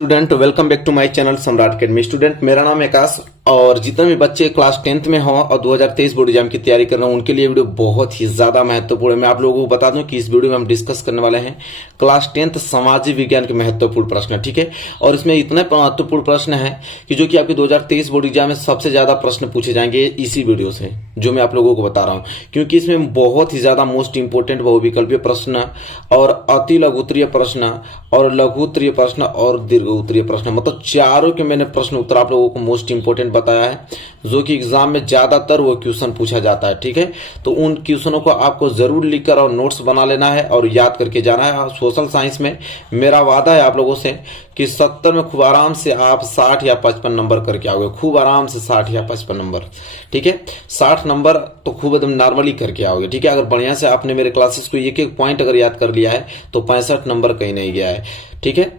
Student welcome back to my channel Samrat Academy. Student मेरा नाम है आकाश और जितने भी बच्चे क्लास 10th में हो और 2023 बोर्ड एग्जाम की तैयारी कर रहे हैं उनके लिए वीडियो बहुत ही ज्यादा महत्वपूर्ण है। मैं आप लोगों को बता दूं कि इस वीडियो में हम डिस्कस करने वाले हैं क्लास 10th सामाजिक विज्ञान के महत्वपूर्ण प्रश्न, ठीक है। और इसमें इतने महत्वपूर्ण प्रश्न है कि जो कि आपके 2023 बोर्ड एग्जाम में सबसे ज्यादा प्रश्न पूछे जाएंगे इसी वीडियो से, जो मैं आप लोगों को बता रहा हूँ, क्योंकि इसमें बहुत ही ज्यादा मोस्ट इंपोर्टेंट बहुविकल्पीय प्रश्न और अति लघु उत्तरीय प्रश्न और लघु उत्तरीय प्रश्न और दीर्घ उत्तरीय प्रश्न, मतलब चारों के मैंने प्रश्न उत्तर आप लोगों को मोस्ट इंपोर्टेंट बताया है, जो कि एग्जाम में ज्यादातर वो क्वेश्चन पूछा जाता है, ठीक है। तो उन क्वेश्चनों को आपको जरूर लिखकर और नोट्स बना लेना है और याद करके जाना है। सोशल साइंस में मेरा वादा है आप लोगों से कि 70 में खूब आराम से आप 60 या 55 नंबर करके आओगे, खूब आराम से 60 या 55 नंबर, ठीक है। 60 नंबर तो खूब एकदम नॉर्मली करके आओगे, ठीक है। अगर बढ़िया से आपने मेरे क्लासेस को एक एक पॉइंट अगर याद कर लिया है तो 65 नंबर कहीं नहीं गया है, ठीक है।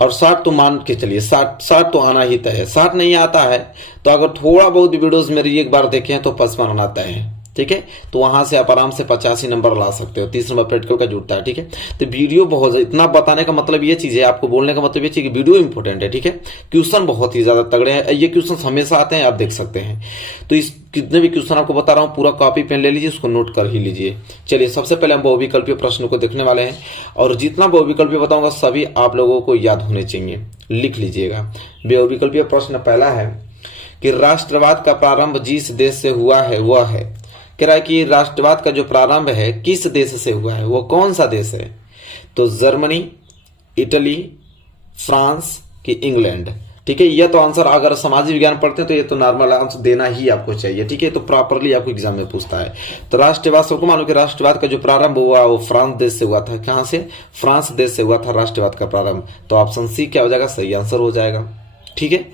और 60 तो मान के चलिए, 60 तो आना ही तय है। 60 नहीं आता है तो अगर थोड़ा बहुत भी वीडियोस मेरी एक बार देखें तो 55 आता है, ठीक है। तो वहां से आप आराम से 85 नंबर ला सकते हो। 30 नंबर प्रैक्टिकल का जुड़ता है, ठीक है। तो वीडियो बहुत इतना बताने का मतलब ये चीज है, आपको बोलने का मतलब ये चीज कि वीडियो इंपोर्टेंट है, ठीक है। क्वेश्चन बहुत ही ज्यादा तगड़े हैं, ये क्वेश्चन हमेशा आते हैं, आप देख सकते हैं। तो इस कितने भी क्वेश्चन आपको बता रहा हूं, पूरा कॉपी पेन ले लीजिए, उसको नोट कर ही लीजिए। चलिए सबसे पहले हम बहुविकल्पीय प्रश्न को देखने वाले हैं और जितना बहुविकल्पीय बताऊंगा सभी आप लोगों को याद होने चाहिए, लिख लीजिएगा। बहुविकल्पीय प्रश्न पहला है कि राष्ट्रवाद का प्रारंभ जिस देश से हुआ है वह है। कह रहा है कि राष्ट्रवाद का जो प्रारंभ है किस देश से हुआ है, वो कौन सा देश है। तो जर्मनी, इटली, फ्रांस कि इंग्लैंड, ठीक है। ये तो आंसर अगर सामाजिक विज्ञान पढ़ते हैं तो ये तो नॉर्मल आंसर देना ही आपको चाहिए, ठीक है। तो प्रॉपरली आपको एग्जाम में पूछता है। तो राष्ट्रवाद सबको मालूम कि राष्ट्रवाद का जो प्रारंभ हुआ वो फ्रांस देश से हुआ था। कहां से? फ्रांस देश से हुआ था राष्ट्रवाद का प्रारंभ। तो ऑप्शन सी क्या हो जाएगा? सही आंसर हो जाएगा, ठीक है।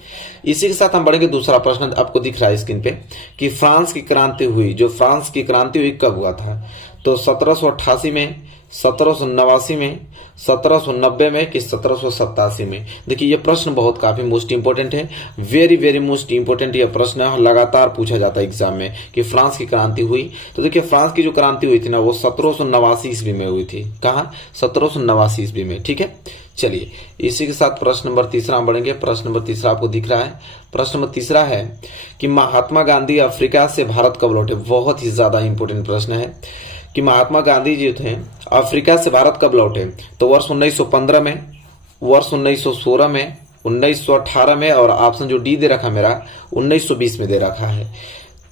इसी के साथ हम बढ़ेंगे दूसरा प्रश्न, आपको दिख रहा है स्क्रीन पे कि फ्रांस की क्रांति हुई, जो फ्रांस की क्रांति हुई कब हुआ था। तो 1788 में, 1789 में, 1790 में कि 1787 में। देखिए ये प्रश्न बहुत काफी मोस्ट इंपोर्टेंट है, वेरी वेरी मोस्ट इंपोर्टेंट। ये प्रश्न लगातार पूछा जाता है एग्जाम में कि फ्रांस की क्रांति हुई। तो देखिए फ्रांस की जो क्रांति हुई थी ना वो 1789 ईस्वी में हुई थी। कहा? 1789 ईस्वी में, ठीक है। चलिए इसी के साथ प्रश्न नंबर तीसरा हम बढ़ेंगे। प्रश्न नंबर तीसरा आपको दिख रहा है। प्रश्न नंबर तीसरा है कि महात्मा गांधी अफ्रीका से भारत कब लौटे। बहुत ही ज्यादा इंपोर्टेंट प्रश्न है कि महात्मा गांधी जी थे अफ्रीका से भारत कब लौटे। तो वर्ष 1915 में, वर्ष 1916 में, 1918 में और ऑप्शन जो डी दे रखा मेरा 1920 में दे रखा है।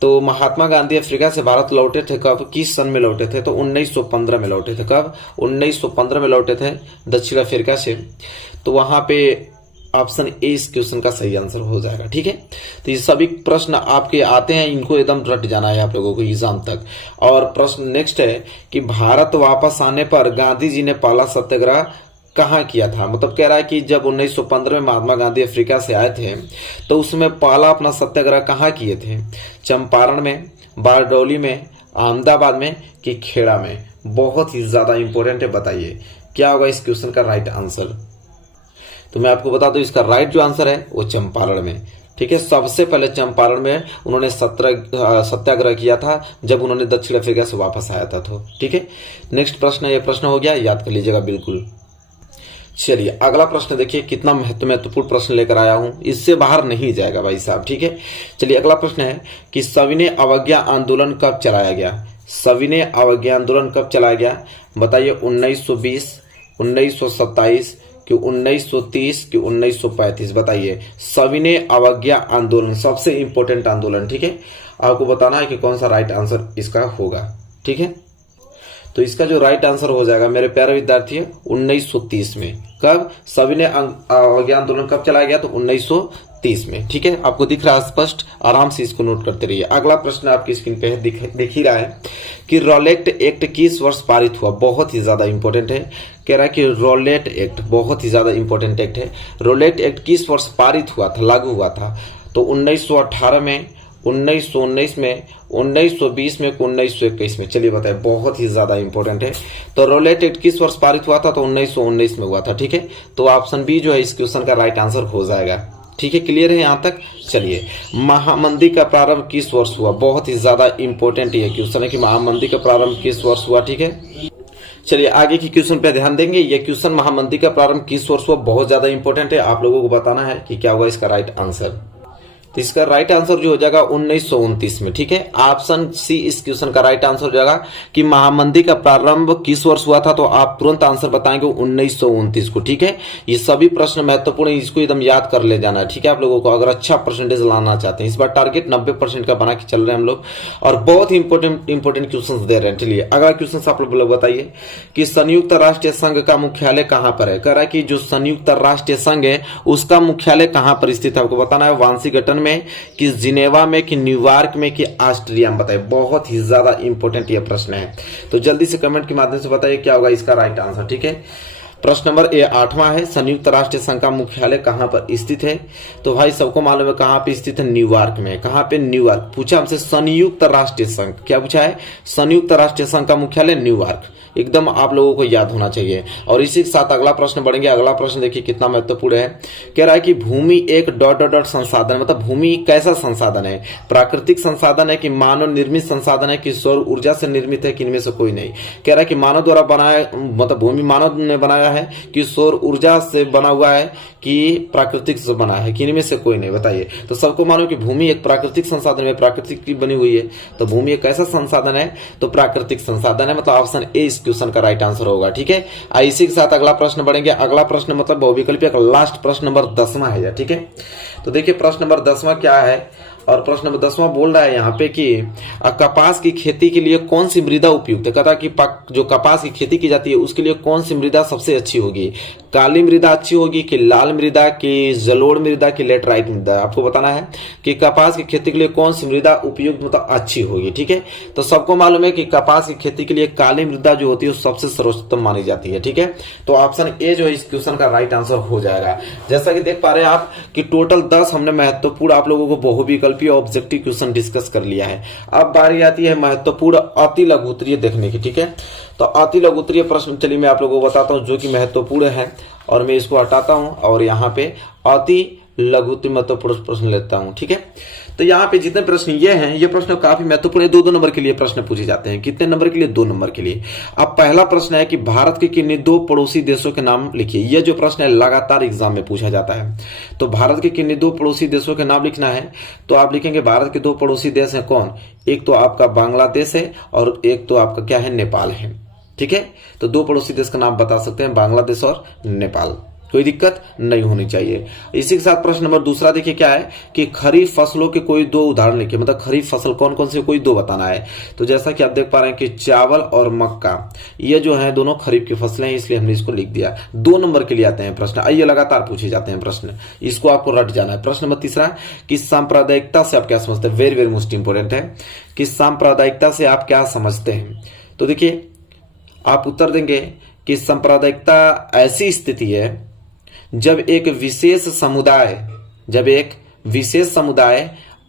तो महात्मा गांधी अफ्रीका से भारत लौटे थे कब, किस सन में लौटे थे। तो 1915 में लौटे थे। कब? 1915 में लौटे थे दक्षिण अफ्रीका से। तो वहां पे ऑप्शन ए इस क्वेश्चन का सही आंसर हो जाएगा, ठीक है। तो ये सभी प्रश्न आपके आते हैं, इनको एकदम रट जाना है आप लोगों को एग्जाम तक। और प्रश्न नेक्स्ट है कि भारत वापस आने पर गांधी जी ने पहला सत्याग्रह कहाँ किया था। मतलब कह रहा है कि जब 1915 में महात्मा गांधी अफ्रीका से आए थे तो उसमें पहला अपना सत्याग्रह कहाँ किए थे। चंपारण में, बारडोली में, अहमदाबाद में कि खेड़ा में। बहुत ही ज्यादा इंपॉर्टेंट है, बताइए क्या होगा इस क्वेश्चन का राइट आंसर। तो मैं आपको बता दूं इसका राइट जो आंसर है वो चंपारण में, ठीक है। सबसे पहले चंपारण में उन्होंने सत्याग्रह किया था जब उन्होंने दक्षिण अफ्रीका से वापस आया था, तो ठीक है। नेक्स्ट प्रश्न, ये प्रश्न हो गया, याद कर लीजिएगा बिल्कुल। चलिए अगला प्रश्न देखिए, कितना महत्वपूर्ण प्रश्न लेकर आया हूं, इससे बाहर नहीं जाएगा भाई साहब, ठीक है। चलिए अगला प्रश्न है कि सविनय अवज्ञा आंदोलन कब चलाया गया। सविनय अवज्ञा आंदोलन कब चलाया गया बताइए। 1920, 1927 कि 1930 कि 1935, बताइए। सविनय अवज्ञा आंदोलन सबसे इंपॉर्टेंट आंदोलन, ठीक है। आपको बताना है कि कौन सा राइट आंसर इसका होगा, ठीक है। तो इसका जो राइट आंसर हो जाएगा मेरे प्यारे विद्यार्थी 1930 में। कब? सविनय अवज्ञा आंदोलन कब चलाया गया? तो 1930 में, ठीक है। आपको दिख रहा है स्पष्ट, आराम से इसको नोट करते रहिए। अगला प्रश्न आपकी स्क्रीन पे दिख ही रहा है कि रॉलेट एक्ट किस वर्ष पारित हुआ। बहुत ही ज्यादा इंपॉर्टेंट है, कह रहा है कि रॉलेट एक्ट बहुत ही ज्यादा इंपॉर्टेंट एक्ट है। रॉलेट एक्ट किस वर्ष पारित हुआ था, लागू हुआ था। तो 1918 में, 1919 में, 1920 में, 1921 में। चलिए बताए, बहुत ही ज्यादा इंपॉर्टेंट है। तो रॉलेट एक्ट किस वर्ष पारित हुआ था? तो 1919 में हुआ था, ठीक है। तो ऑप्शन बी जो है इस क्वेश्चन का राइट आंसर हो जाएगा, ठीक है। क्लियर है यहां तक? चलिए महामंदी का प्रारंभ किस वर्ष हुआ। बहुत ही ज्यादा इंपॉर्टेंट ये क्वेश्चन है कि महामंदी का प्रारंभ किस वर्ष हुआ, ठीक है। चलिए आगे की क्वेश्चन पे ध्यान देंगे। ये क्वेश्चन महामंदी का प्रारंभ किस वर्ष हुआ, बहुत ज्यादा इंपॉर्टेंट है, आप लोगों को बताना है कि क्या होगा इसका राइट आंसर। तो इसका राइट आंसर जो हो जाएगा 1929 में। ठीक है, ऑप्शन सी इस क्वेश्चन का राइट आंसर हो जाएगा कि महामंदी का प्रारंभ किस वर्ष हुआ था, तो आप तुरंत आंसर बताएंगे 1929 को। ठीक है, ये सभी प्रश्न महत्वपूर्ण है, इसको एकदम याद कर ले जाना है। ठीक है, आप लोगों को अगर अच्छा परसेंटेज लाना चाहते हैं, इस बार टारगेट 90% का बना के चल रहे हैं हम लोग, और बहुत ही इंपॉर्टेंट क्वेश्चन दे रहे हैं। चलिए अगला क्वेश्चन आप लोग बताइए कि संयुक्त राष्ट्र संघ का मुख्यालय कहां पर है। कह रहा है कि जो संयुक्त राष्ट्र संघ है उसका मुख्यालय कहां पर स्थित है, आपको बताना है वाशिंगटन में, कि जिनेवा में, कि न्यूयॉर्क में, कि ऑस्ट्रिया में। बताइए, बहुत ही ज्यादा इंपॉर्टेंट ये प्रश्न है, तो जल्दी से कमेंट के माध्यम से बताइए क्या होगा इसका राइट आंसर। ठीक है, प्रश्न नंबर 8वां है, संयुक्त राष्ट्र संघ का मुख्यालय कहां पर स्थित है। तो भाई सबको मालूम है कहां पे स्थित है, न्यूयॉर्क में। कहां पे, न्यूयॉर्क। पूछा हमसे संयुक्त राष्ट्र संघ, क्या पूछा है, संयुक्त राष्ट्र संघ का मुख्यालय न्यूयॉर्क, एकदम आप लोगों को याद होना चाहिए। और इसी के साथ अगला प्रश्न बढ़ेंगे। अगला प्रश्न देखिए कितना महत्वपूर्ण है, कह रहा है कि भूमि एक ... संसाधन, मतलब भूमि कैसा संसाधन है, प्राकृतिक संसाधन है कि मानव निर्मित संसाधन है कि सौर ऊर्जा से निर्मित है, कि इनमें से कोई नहीं। कह रहा है कि मानव द्वारा बनाया, मतलब भूमि मानव ने बनाया है कि सौर ऊर्जा से बना हुआ है, कि प्राकृतिक से बना है, कि इनमें से कोई नहीं। बताइए, तो सबको मालूम कि भूमि एक प्राकृतिक संसाधन है, प्राकृतिक की बनी हुई है, तो भूमि एक कैसा संसाधन है, तो प्राकृतिक संसाधन है, मतलब ऑप्शन ए इस क्वेश्चन का राइट आंसर होगा। ठीक है, इसी के साथ अगला प्रश्न बढ़ेंगे। अगला प्रश्न मतलब बहुविकल्पीय का लास्ट प्रश्न नंबर 10वां है। ठीक है, तो देखिए प्रश्न नंबर 10वां क्या है, और प्रश्न नंबर 10वां बोल रहा है यहाँ पे कि कपास की खेती के लिए कौन सी मृदा उपयुक्त है। कहता कि जो कपास की खेती की जाती है उसके लिए कौन सी मृदा सबसे अच्छी होगी, काली मृदा अच्छी होगी, कि लाल मृदा, कि जलोढ़ मृदा, कि लेटराइट मृदा। आपको बताना है कि कपास की खेती के लिए कौन सी मृदा उपयुक्त, मतलब अच्छी होगी। ठीक है, तो सबको मालूम है कि कपास की खेती के लिए काली मृदा जो होती है सबसे सर्वोत्तम मानी जाती है। ठीक है, तो ऑप्शन ए जो है इस क्वेश्चन का राइट आंसर हो जाएगा। जैसा कि देख पा रहे हैं आप कि टोटल 10 हमने महत्वपूर्ण आप लोगों को बहुविकल्पीय ऑब्जेक्टिव क्वेश्चन डिस्कस कर लिया है। अब बारी आती है महत्वपूर्ण अति लघु उत्तरीय देखने की। ठीक है, तो अति लघु उत्तरीय प्रश्न चलिए मैं आप लोगों को बताता हूं जो कि महत्वपूर्ण है, और मैं इसको हटाता हूं और यहाँ पे अति लघु महत्वपूर्ण प्रश्न लेता हूं। ठीक है, तो यहाँ पे जितने प्रश्न ये हैं, ये प्रश्न काफी महत्वपूर्ण है। 2-2 नंबर के लिए प्रश्न पूछे जाते हैं। कितने नंबर के लिए, 2 नंबर के लिए। अब पहला प्रश्न है कि भारत के किन्हीं 2 पड़ोसी देशों के नाम लिखिए। यह जो प्रश्न है लगातार एग्जाम में पूछा जाता है। तो भारत के किन्हीं 2 पड़ोसी देशों के नाम लिखना है, तो आप लिखेंगे भारत के 2 पड़ोसी देश हैं कौन, एक तो आपका बांग्लादेश है और एक तो आपका क्या है, नेपाल है। ठीक है, तो 2 पड़ोसी देश का नाम बता सकते हैं, बांग्लादेश और नेपाल, कोई दिक्कत नहीं होनी चाहिए। इसी के साथ प्रश्न नंबर दूसरा देखिए क्या है कि खरीफ फसलों के कोई 2 उदाहरण लिखिए, मतलब खरीफ फसल कौन कौन से, कोई 2 बताना है। तो जैसा कि आप देख पा रहे हैं कि चावल और मक्का, ये जो है दोनों खरीफ की फसलें हैं, इसलिए हमने इसको लिख दिया। 2 नंबर के लिए आते हैं प्रश्न, आइए लगातार पूछे जाते हैं प्रश्न, इसको आपको रट जाना है। प्रश्न नंबर तीसरा कि सांप्रदायिकता से आप क्या समझते हैं, वेरी वेरी मोस्ट इंपोर्टेंट है कि सांप्रदायिकता से आप क्या समझते हैं। तो देखिए आप उत्तर देंगे कि सांप्रदायिकता ऐसी स्थिति है जब एक विशेष समुदाय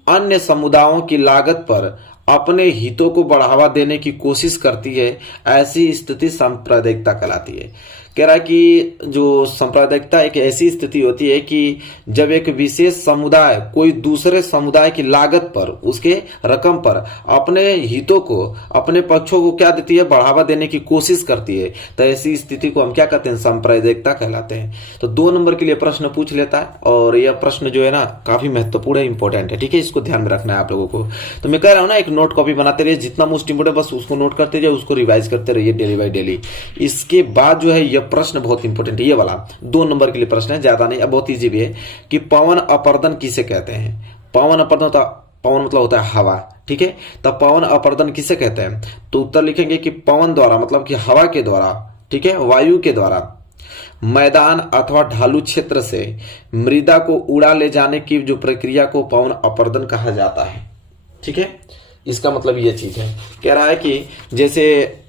अन्य समुदायों की लागत पर अपने हितों को बढ़ावा देने की कोशिश करती है, ऐसी स्थिति सांप्रदायिकता कहलाती है। कह रहा है कि जो सांप्रदायिकता एक ऐसी स्थिति होती है कि जब एक विशेष समुदाय कोई दूसरे समुदाय की लागत पर, उसके रकम पर अपने हितों को, अपने पक्षों को क्या देती है, बढ़ावा देने की कोशिश करती है, तो ऐसी स्थिति को हम क्या कहते हैं, सांप्रदायिकता कहलाते हैं। तो 2 नंबर के लिए प्रश्न पूछ लेता है, और यह प्रश्न जो है ना काफी महत्वपूर्ण है, इंपॉर्टेंट है। ठीक है, इसको ध्यान में रखना है आप लोगों को। तो मैं कह रहा हूं ना, एक नोट कॉपी बनाते रहिए, जितना मोस्ट इंपोर्टेंट बस उसको नोट करते रहिए, उसको रिवाइज करते रहिए डेली बाय डेली। इसके बाद जो है प्रश्न बहुत इंपॉर्टेंट है, ये वाला 2 नंबर के लिए प्रश्न है, ज्यादा नहीं, अब बहुत इजी भी है कि पवन अपर्दन किसे कहते हैं। पवन अपर्दन, पवन मतलब होता है हवा। ठीक है, तो पवन अपर्दन किसे कहते हैं, तो उत्तर लिखेंगे कि पवन द्वारा, मतलब कि हवा के द्वारा, ठीक है, वायु के द्वारा मैदान अथवा ढालू क्षेत्र से मृदा को उड़ा ले जाने की जो प्रक्रिया को पवन अपर्दन कहा जाता है। ठीक है, इसका मतलब ये चीज है। कह रहा है कि जैसे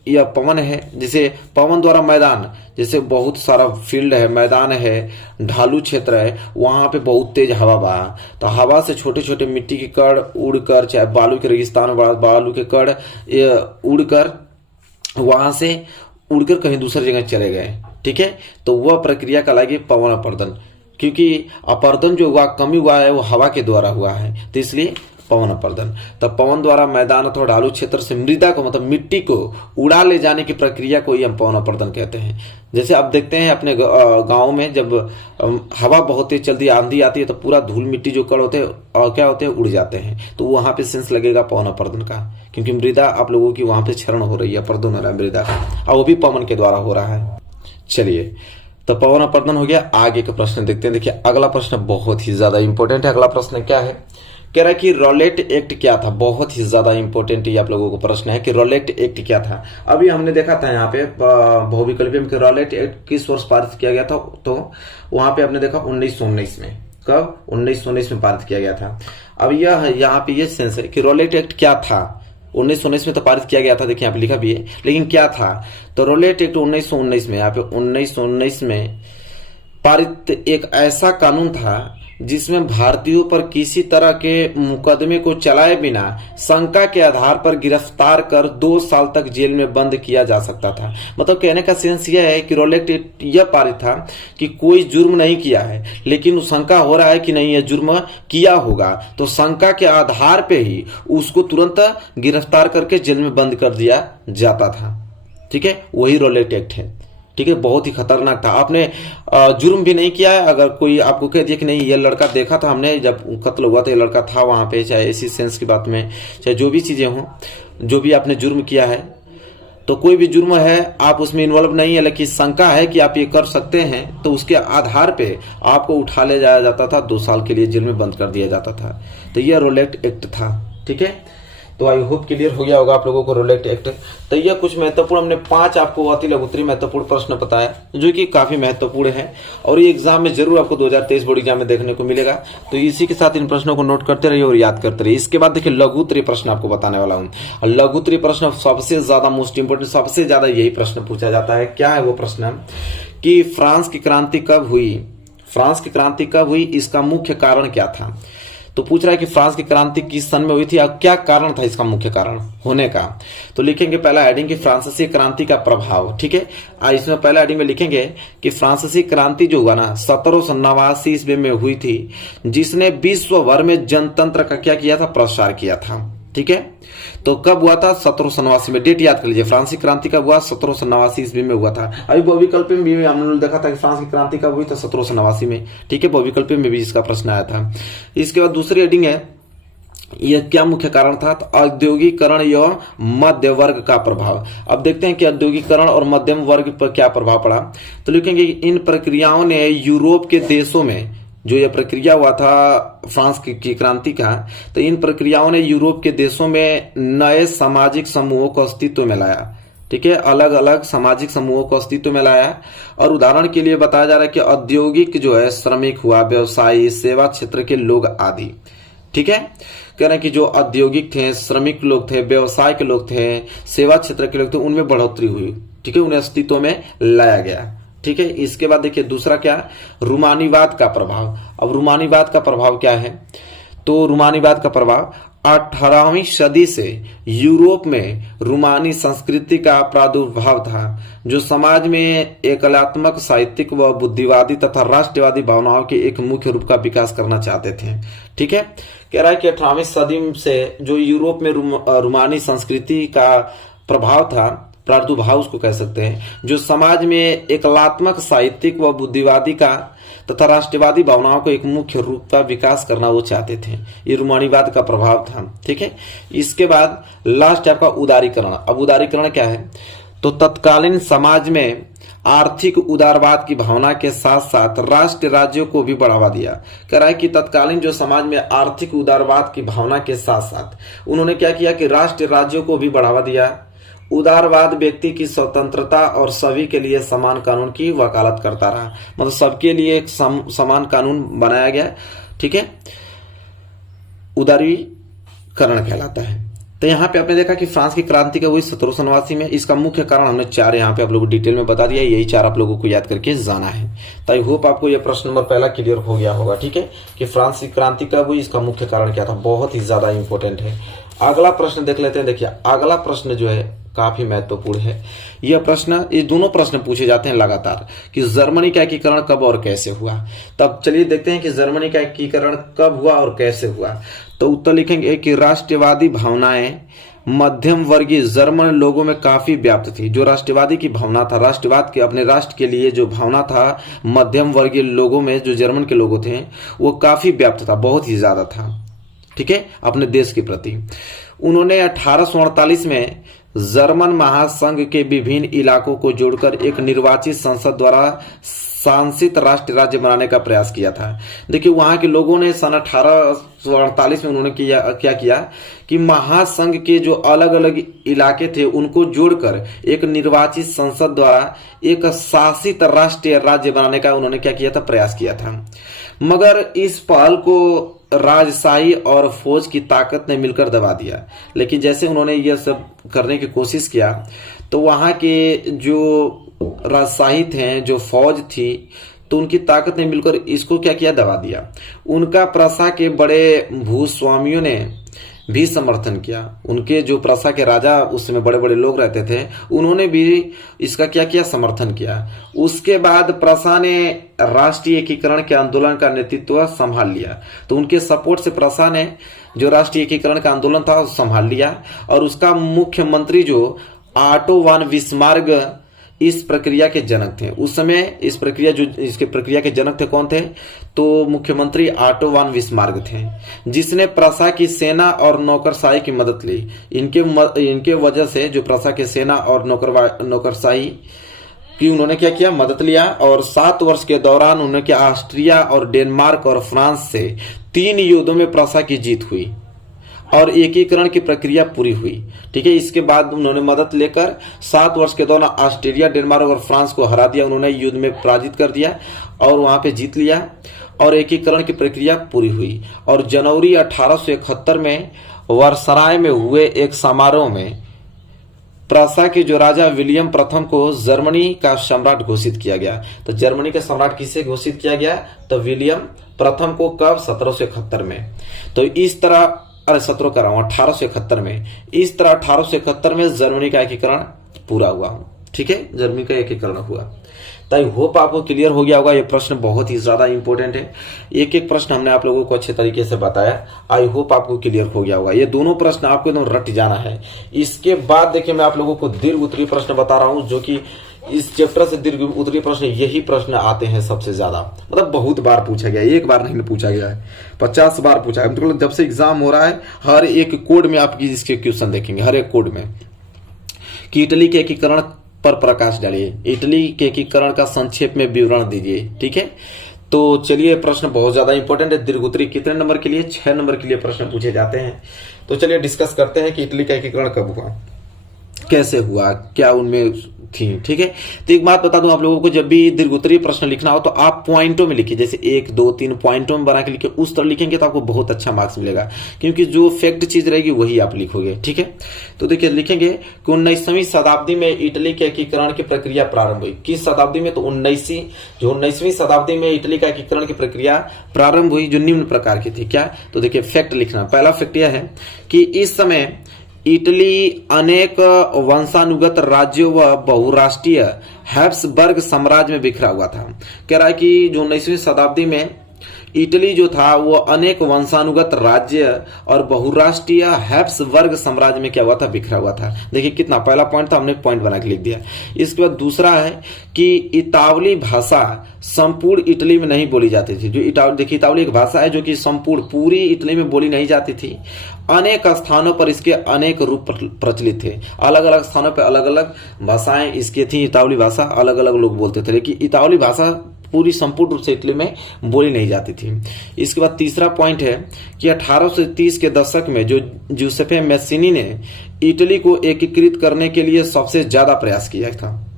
यह पवन है, जैसे पवन द्वारा मैदान, जैसे बहुत सारा फील्ड है, मैदान है, ढालू क्षेत्र है, वहां पे बहुत तेज हवा बहा, तो हवा से छोटे छोटे मिट्टी के कण उड़कर, चाहे बालू के रेगिस्तान में बालू के कण उड़कर, वहां से उड़कर कहीं दूसरी जगह चले गए। ठीक है, तो वह प्रक्रिया कहलाएगी पवन अपर्दन, क्योंकि अपर्दन जो हुआ, कमी हुआ है, वो हवा के द्वारा हुआ है, तो इसलिए पवन अपर्दन। तब पवन द्वारा मैदान अथवा ढालू क्षेत्र से मृदा को मतलब मिट्टी को उड़ा ले जाने की प्रक्रिया को ही हम पवन अपर्दन कहते हैं। जैसे आप देखते हैं अपने गांव में जब हवा बहुत तेज चलती है, आंधी आती है, तो पूरा धूल मिट्टी जो कण होते हैं क्या होते हैं, उड़ जाते हैं। तो वहां पे सेंस लगेगा पवन अपर्दन का, क्योंकि मृदा आप लोगों की वहां पे क्षरण हो रही है, अपर्दन हो रहा है मृदा का, और वो भी पवन के द्वारा हो रहा है। चलिए, तो पवन अपर्दन हो गया। आगे का प्रश्न देखते हैं। देखिए अगला प्रश्न बहुत ही ज्यादा इंपॉर्टेंट है। अगला प्रश्न क्या है, कह रहा है कि रॉलेट एक्ट क्या था। बहुत ही ज्यादा इंपॉर्टेंट ये आप लोगों को प्रश्न है कि रॉलेट एक्ट क्या था। अभी हमने देखा था यहाँ पे बहुविकल्पीय में रॉलेट एक्ट किस वर्ष पारित किया गया था, तो वहां पे आपने देखा 1919 में। कब? 1919 में पारित किया गया था। अब यह यहाँ पे ये सेंस है कि रॉलेट एक्ट क्या था। 1919 में तो पारित किया गया था, देखिए यहाँ पे लिखा भी है, लेकिन क्या था। तो रॉलेट एक्ट 1919 में, यहाँ पे 1919 में पारित एक ऐसा कानून था जिसमें भारतीयों पर किसी तरह के मुकदमे को चलाए बिना शंका के आधार पर गिरफ्तार कर 2 साल तक जेल में बंद किया जा सकता था। मतलब कहने का सेंस यह है कि रॉलेट एक्ट यह पारित था कि कोई जुर्म नहीं किया है, लेकिन शंका हो रहा है कि नहीं यह जुर्म किया होगा, तो शंका के आधार पे ही उसको तुरंत गिरफ्तार करके जेल में बंद कर दिया जाता था। ठीक है, वही रॉलेट एक्ट है। ठीक है, बहुत ही खतरनाक था। आपने जुर्म भी नहीं किया है, अगर कोई आपको कह दिया कि नहीं ये लड़का देखा था हमने जब कत्ल हुआ था, ये लड़का था वहां पे, चाहे इसी सेंस की बात में, चाहे जो भी चीजें हों, जो भी आपने जुर्म किया है, तो कोई भी जुर्म है आप उसमें इन्वॉल्व नहीं है, लेकिन शंका है कि आप ये कर सकते हैं, तो उसके आधार पे आपको उठा ले जाया जाता था, 2 साल के लिए जेल में बंद कर दिया जाता था। तो यह रॉलेट एक्ट था। ठीक है, तो आई होप क्लियर हो गया होगा आप लोगों को रॉलेट एक्ट। तो यह कुछ महत्वपूर्ण, हमने 5 आपको अति लघु उत्तरीय महत्वपूर्ण प्रश्न बताया जो कि काफी महत्वपूर्ण है, और ये एग्जाम में जरूर आपको 2023 बोर्ड एग्जाम में देखने को मिलेगा। तो इसी के साथ इन प्रश्नों को नोट करते रहिए और याद करते रहिए। इसके बाद देखिए लघु उत्तरीय प्रश्न आपको बताने वाला हूँ। और लघु उत्तरीय प्रश्न सबसे ज्यादा मोस्ट इंपोर्टेंट, सबसे ज्यादा यही प्रश्न पूछा जाता है। क्या है वो प्रश्न कि फ्रांस की क्रांति कब हुई, फ्रांस की क्रांति कब हुई, इसका मुख्य कारण क्या था। तो पूछ रहा है कि फ्रांस की क्रांति किस सन में हुई थी और क्या कारण था इसका मुख्य कारण होने का। तो लिखेंगे पहला हेडिंग कि फ्रांसीसी क्रांति का प्रभाव। ठीक है, इसमें पहला हेडिंग में लिखेंगे कि फ्रांसीसी क्रांति जो हुआ ना 1789 ईस्वी में हुई थी, जिसने विश्व भर में जनतंत्र का क्या किया था, प्रसार किया था। ठीक है, तो कब हुआ था, 1789 में। डेट याद कर लीजिए, फ्रांसीसी क्रांति कब हुआ, 1789 ईस्वी में हुआ था। अभी बहुविकल्प में भी हमने देखा था कि फ्रांस की क्रांति कब हुई, तो 1789 में। ठीक है, बहुविकल्प में भी इसका प्रश्न आया था। इसके बाद दूसरी हेडिंग है, यह क्या मुख्य कारण था, तो औद्योगिकरण एवं मध्य वर्ग का प्रभाव। अब देखते हैं कि औद्योगिकरण और मध्यम वर्ग पर क्या प्रभाव पड़ा। तो लिखेंगे इन प्रक्रियाओं ने यूरोप के देशों में, जो यह प्रक्रिया हुआ था फ्रांस की क्रांति का, तो इन प्रक्रियाओं ने यूरोप के देशों में नए सामाजिक समूहों को अस्तित्व में लाया। ठीक है, अलग अलग सामाजिक समूहों को अस्तित्व में लाया। और उदाहरण के लिए बताया जा रहा है कि औद्योगिक जो है श्रमिक हुआ, व्यवसायी, सेवा क्षेत्र के लोग आदि। ठीक है, कह रहे हैं कि जो औद्योगिक थे, श्रमिक लोग थे, व्यवसाय के लोग थे, सेवा क्षेत्र के लोग थे, उनमें बढ़ोतरी हुई। ठीक है, उन्हें अस्तित्व में लाया गया। ठीक है, इसके बाद देखिए दूसरा क्या, रूमानीवाद का प्रभाव। अब रूमानीवाद का प्रभाव क्या है, तो रूमानीवाद का प्रभाव 18वीं सदी से यूरोप में रूमानी संस्कृति का प्रादुर्भाव था, जो समाज में एकलात्मक, साहित्यिक व बुद्धिवादी तथा राष्ट्रवादी भावनाओं के एक मुख्य रूप का विकास करना चाहते थे। ठीक है, कह रहा है कि 18वीं सदी से जो यूरोप में रूमानी संस्कृति का प्रभाव था, प्रादुर्भाव उसको कह सकते हैं, जो समाज में एकलात्मक, साहित्यिक व बुद्धिवादी का तथा राष्ट्रवादी भावनाओं को एक मुख्य रूप का विकास करना वो चाहते थे। ये रूमानीवाद का प्रभाव था। ठीक है, इसके बाद लास्ट आपका उदारीकरण। अब उदारीकरण क्या है, तो तत्कालीन समाज में आर्थिक उदारवाद की भावना के साथ साथ राष्ट्र राज्यों को भी बढ़ावा दिया। कह रहा है कि तत्कालीन जो समाज में आर्थिक उदारवाद की भावना के साथ साथ उन्होंने क्या किया कि राष्ट्र राज्यों को भी बढ़ावा दिया। उदारवाद व्यक्ति की स्वतंत्रता और सभी के लिए समान कानून की वकालत करता रहा, मतलब सबके लिए एक समान कानून बनाया गया। ठीक है, उदारीकरण कहलाता है। तो यहाँ पे आपने देखा कि फ्रांस की क्रांति का हुई 1789 में। इसका मुख्य कारण हमने 4 यहाँ पे आप लोगों को डिटेल में बता दिया, यही 4 आप लोगों को याद करके जाना है। तो आई होप आपको यह प्रश्न नंबर पहला क्लियर हो गया होगा। ठीक है, कि फ्रांस की क्रांति कब हुई, इसका मुख्य कारण क्या था, बहुत ही ज्यादा इंपॉर्टेंट है। अगला प्रश्न देख लेते हैं। देखिए अगला प्रश्न जो है काफी महत्वपूर्ण है यह प्रश्न। ये दोनों प्रश्न पूछे जाते हैं लगातार कि जर्मनी का एकीकरण कब और कैसे हुआ। तब चलिए देखते हैं कि जर्मनी का एकीकरण कब हुआ और कैसे हुआ। तो उत्तर लिखेंगे कि राष्ट्रवादी भावनाएं मध्यम वर्गीय जर्मन लोगों में काफी व्याप्त थी। जो राष्ट्रवादी की भावना था, राष्ट्रवाद के अपने राष्ट्र के लिए जो भावना था मध्यम वर्गीय लोगों में, जो जर्मन के लोगों थे, वो काफी व्याप्त था, बहुत ही ज्यादा था, ठीक है, अपने देश के प्रति। उन्होंने 1848 में जर्मन महासंघ के विभिन्न इलाकों को जोड़कर एक निर्वाचित संसद द्वारा शासित राष्ट्र राज्य बनाने का प्रयास किया था। देखिए वहां के लोगों ने सन 1848 में उन्होंने क्या किया कि महासंघ के जो अलग अलग इलाके थे उनको जोड़कर एक निर्वाचित संसद द्वारा एक शासित राष्ट्रीय राज्य बनाने का उन्होंने क्या किया था, प्रयास किया था। मगर इस पहल को राजशाही और फौज की ताकत ने मिलकर दबा दिया। लेकिन जैसे उन्होंने यह सब करने की कोशिश किया तो वहां के जो राजशाही थे, जो फौज थी, तो उनकी ताकत ने मिलकर इसको क्या किया, दबा दिया। उनका प्रशा के बड़े भूस्वामियों ने भी समर्थन किया। उनके जो प्रशा के राजा उस समय बड़े बड़े लोग रहते थे, उन्होंने भी इसका क्या किया, समर्थन किया। उसके बाद प्रशा ने राष्ट्रीय एकीकरण के आंदोलन का नेतृत्व संभाल लिया। तो उनके सपोर्ट से प्रशा ने जो राष्ट्रीय एकीकरण का आंदोलन था वो संभाल लिया। और उसका मुख्यमंत्री जो ऑटो वन बिस्मार्क इस प्रक्रिया के जनक थे। उस समय इसके प्रक्रिया के जनक थे कौन थे, तो मुख्यमंत्री ऑटो वन बिस्मार्क थे, जिसने प्रशा की सेना और नौकरशाही की मदद ली। इनके वजह से जो प्रशा की सेना और नौकरशाही की उन्होंने क्या किया, मदद लिया। और 7 वर्ष के दौरान उन्होंने क्या, ऑस्ट्रिया और डेनमार्क और फ्रांस से 3 युद्धों में प्रशा की जीत हुई और एकीकरण की प्रक्रिया पूरी हुई, ठीक है। इसके बाद उन्होंने मदद लेकर 7 वर्ष के दौरान ऑस्ट्रेलिया, डेनमार्क और फ्रांस को हरा दिया। उन्होंने युद्ध में पराजित कर दिया और वहां पे जीत लिया और एकीकरण की प्रक्रिया पूरी हुई। और जनवरी 1871 में वर्साय में हुए एक समारोह में प्रशा के जो राजा विलियम प्रथम को जर्मनी का सम्राट घोषित किया गया। तो जर्मनी का सम्राट किसे घोषित किया गया, तो विलियम प्रथम को। कब, 1771 में। तो इस तरह 1871 में, इस तरह 1871 में जर्मनी का एकीकरण पूरा हुआ, ठीक है, जर्मनी का एकीकरण हुआ। तो आई होप आपको क्लियर हो गया होगा। ये प्रश्न बहुत ही ज्यादा इंपॉर्टेंट है। एक एक प्रश्न हमने आप लोगों को अच्छे तरीके से बताया। आई होप आपको क्लियर हो गया होगा। ये दोनों प्रश्न आपको एकदम रट जाना है। इसके बाद देखिए मैं आप लोगों को दीर्घ उत्तरीय प्रश्न बता रहा हूं, जो कि इस चैप्टर से दीर्घ उत्तरीय प्रश्न, यही प्रश्न आते हैं सबसे ज्यादा, मतलब बहुत बार पूछा गया है, एक बार नहीं पूछा गया है, 50 बार पूछा है। मतलब जब से एग्जाम हो रहा है हर एक कोड में आप इसके क्वेश्चन देखेंगे, हर एक कोड में कि इटली के एकीकरण पर प्रकाश डालिए, इटली के एकीकरण का संक्षेप में विवरण दीजिए, ठीक है। तो चलिए प्रश्न बहुत ज्यादा इंपॉर्टेंट है। दीर्घ उत्तरीय कितने नंबर के लिए, 6 नंबर के लिए प्रश्न पूछे जाते हैं। तो चलिए डिस्कस करते हैं कि इटली का एकीकरण कब हुआ, कैसे हुआ, क्या उनमें थी, ठीक है। तो एक बात बता दूं आप लोगों को, जब भी दीर्घ उत्तरीय प्रश्न लिखना हो तो आप पॉइंटों में लिखिए, जैसे 1, 2, 3 पॉइंटों में बना के लिखिए। उस तरह लिखेंगे तो आपको बहुत अच्छा मार्क्स मिलेगा, क्योंकि जो फैक्ट चीज रहेगी वही आप लिखोगे, ठीक है। तो देखिए लिखेंगे कि 19वीं शताब्दी में इटली के एकीकरण की प्रक्रिया प्रारंभ हुई। किस शताब्दी में, तो 19वीं शताब्दी में इटली का एकीकरण की प्रक्रिया प्रारंभ हुई, जो निम्न प्रकार की थी। क्या, तो देखिए फैक्ट लिखना। पहला फैक्ट यह है कि इस समय इटली अनेक वंशानुगत राज्यों व बहुराष्ट्रीय हैब्सबर्ग साम्राज्य में बिखरा हुआ था। कह रहा है कि जो 19वीं शताब्दी में इटली जो था वो अनेक वंशानुगत राज्य और बहुराष्ट्रीय हैब्सबर्ग साम्राज्य में क्या हुआ था, बिखरा हुआ था। देखिए कितना, पहला पॉइंट था, हमने पॉइंट बना के लिख दिया। इसके बाद दूसरा है कि इतावली भाषा संपूर्ण इटली में नहीं बोली जाती थी। जो इतावली एक भाषा है जो कि संपूर्ण पूरी इटली में बोली नहीं जाती थी। अनेक स्थानों पर इसके अनेक रूप प्रचलित थे, अलग अलग स्थानों पर अलग अलग भाषाएं इसकी थी। इतावली भाषा अलग अलग लोग बोलते थे, लेकिन इतावली भाषा पूरी संपूर्ण रूप से इटली में बोली नहीं जाती थी। इसके बाद तीसरा पॉइंट है कि 1830 के दशक में जो जूसेफे मैसिनी ने इटली को एकीकृत करने के लिए सबसे ज्यादा प्रयास किया था।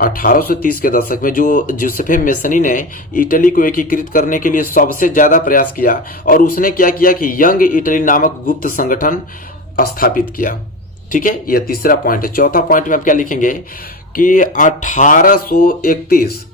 1830 के दशक में जो जूसेफे मैसिनी ने इटली को एकीकृत करने के लिए सबसे ज्यादा प्रयास किया, और उसने क्या किया कि यंग इटली नामक गुप्त संगठन स्थापित किया, ठीक है। यह तीसरा पॉइंट है। चौथा पॉइंट में आप क्या लिखेंगे कि 1831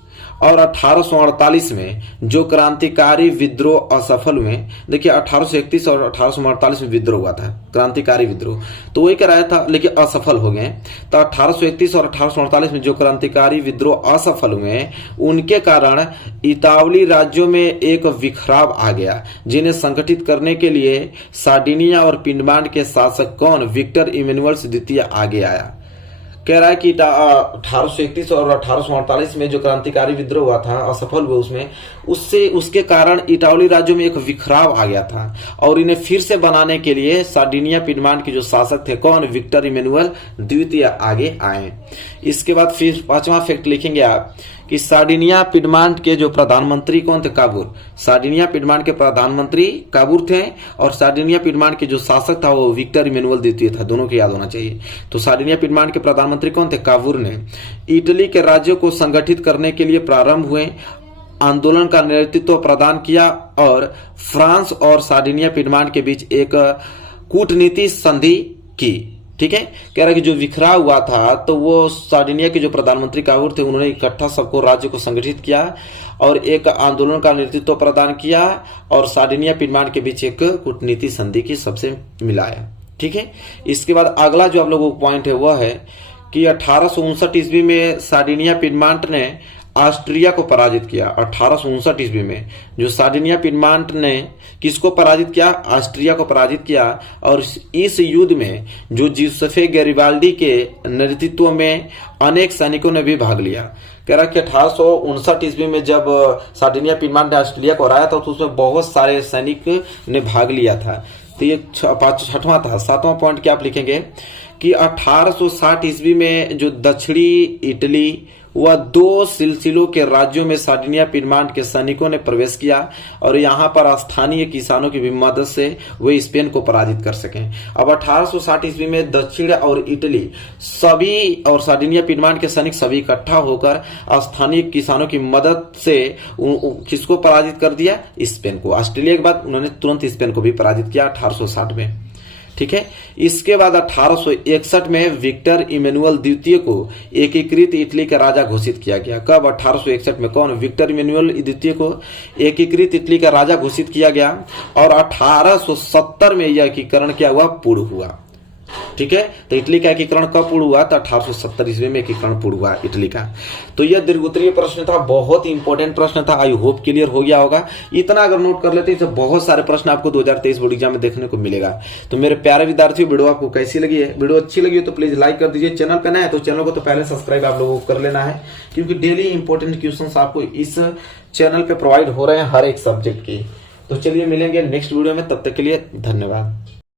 और 1848 में जो क्रांतिकारी विद्रोह असफल हुए, देखिए 1831 और 1848 में विद्रोह हुआ था, क्रांतिकारी विद्रोह, तो वही कराया था लेकिन असफल हो गए। तो 1831 और 1848 में जो क्रांतिकारी विद्रोह असफल हुए, उनके कारण इतावली राज्यों में एक विखराव आ गया, जिन्हें संगठित करने के लिए सार्डिनिया और पिंडमांड के शासक कौन, विक्टर इमैनुअल द्वितीय आगे आया। कह रहा है कि 1831 और 1848 में जो क्रांतिकारी विद्रोह हुआ था, असफल हुए उसके कारण इटावली राज्यों में एक विखराव आ गया था और इन्हें फिर से बनाने के लिए सार्डिनिया पिडमांट के जो शासक थे कौन, विक्टर इमैनुअल द्वितीय आगे आए। इसके बाद फिर 5वां फैक्ट लिखेंगे आप कि सार्डिनिया पिडमांट के जो प्रधानमंत्री कौन थे, काबूर। सार्डिनिया पिडमांट के प्रधानमंत्री काबूर थे और सार्डिनिया पिडमांट के जो शासक था वो विक्टर इमैनुअल द्वितीय था, दोनों के याद होना चाहिए। तो सार्डिनिया पिडमांट के प्रधानमंत्री कौन थे, काबूर ने इटली के राज्यों को संगठित करने के लिए प्रारंभ हुए आंदोलन का नेतृत्व प्रदान किया और फ्रांस और सार्डिनिया पिडमांट के बीच एक कूटनीति संधि की। ठीक है, कह रहा है कि जो विखराव हुआ था तो वो सार्डिनिया के जो प्रधानमंत्री काबूर थे, उन्होंने इकट्ठा सबको राज्य को संगठित किया और एक आंदोलन का नेतृत्व प्रदान किया और सार्डिनिया पिडमांट के बीच एक कूटनीति संधि की सबसे मिलाया। ठीक है, इसके बाद अगला जो आप लोगों को पॉइंट है वह है कि 1859 ईस्वी में सार्डिनिया पिडमांट ने ऑस्ट्रिया को पराजित किया। 1859 ईस्वी में जो सार्डिनिया पिडमांट ने किसको पराजित किया, ऑस्ट्रिया को पराजित किया और इस युद्ध में जो जिउसेफे गैरिबाल्डी के नेतृत्व में अनेक सैनिकों ने भी भाग लिया। कह रहा कि 1859 ईस्वी में जब सार्डिनिया पिडमांट ने ऑस्ट्रेलिया को हराया था तो उसमें बहुत सारे सैनिक ने भाग लिया था। तो ये 6वां था। 7वां पॉइंट क्या आप लिखेंगे कि 1860 ईस्वी में जो दक्षिणी इटली वह 2 सिलसिलों के राज्यों में सार्डिनिया पिडमांट के सैनिकों ने प्रवेश किया और यहां पर स्थानीय किसानों की भी मदद से वे स्पेन को पराजित कर सकें। अब 1860 ईस्वी में दक्षिण और इटली सभी और सार्डिनिया पिडमांट के सैनिक सभी इकट्ठा होकर स्थानीय किसानों की मदद से किसको पराजित कर दिया, स्पेन को। ऑस्ट्रेलिया के बाद उन्होंने तुरंत स्पेन को भी पराजित किया 1860 में। ठीक है, इसके बाद 1861 में विक्टर इमैनुअल द्वितीय को एकीकृत इटली का राजा घोषित किया गया। कब, 1861 में कौन, विक्टर इमैनुअल द्वितीय को एकीकृत इटली का राजा घोषित किया गया और 1870 में यह एकीकरण क्या हुआ, पूर्ण हुआ। ठीक है, तो इटली का एकीकरण कब पूर्ण हुआ, तो 1870 ईस्वी में एकीकरण पूर्ण हुआ इटली का। तो यह दीर्घोत्तरीय प्रश्न था, बहुत ही इंपॉर्टेंट प्रश्न था। आई होप क्लियर हो गया होगा। इतना अगर नोट कर लेते हैं तो बहुत सारे प्रश्न आपको 2023 बोर्ड एग्जाम में देखने को मिलेगा। तो मेरे प्यारे विद्यार्थियों, वीडियो आपको कैसी लगी है? वीडियो अच्छी लगी हो तो प्लीज लाइक कर दीजिए। चैनल पे नया है तो चैनल को तो पहले सब्सक्राइब आप लोगों को कर लेना है, क्योंकि डेली इंपॉर्टेंट क्वेश्चन आपको इस चैनल पे प्रोवाइड हो रहे हैं हर एक सब्जेक्ट की। तो चलिए मिलेंगे नेक्स्ट वीडियो में, तब तक के लिए धन्यवाद।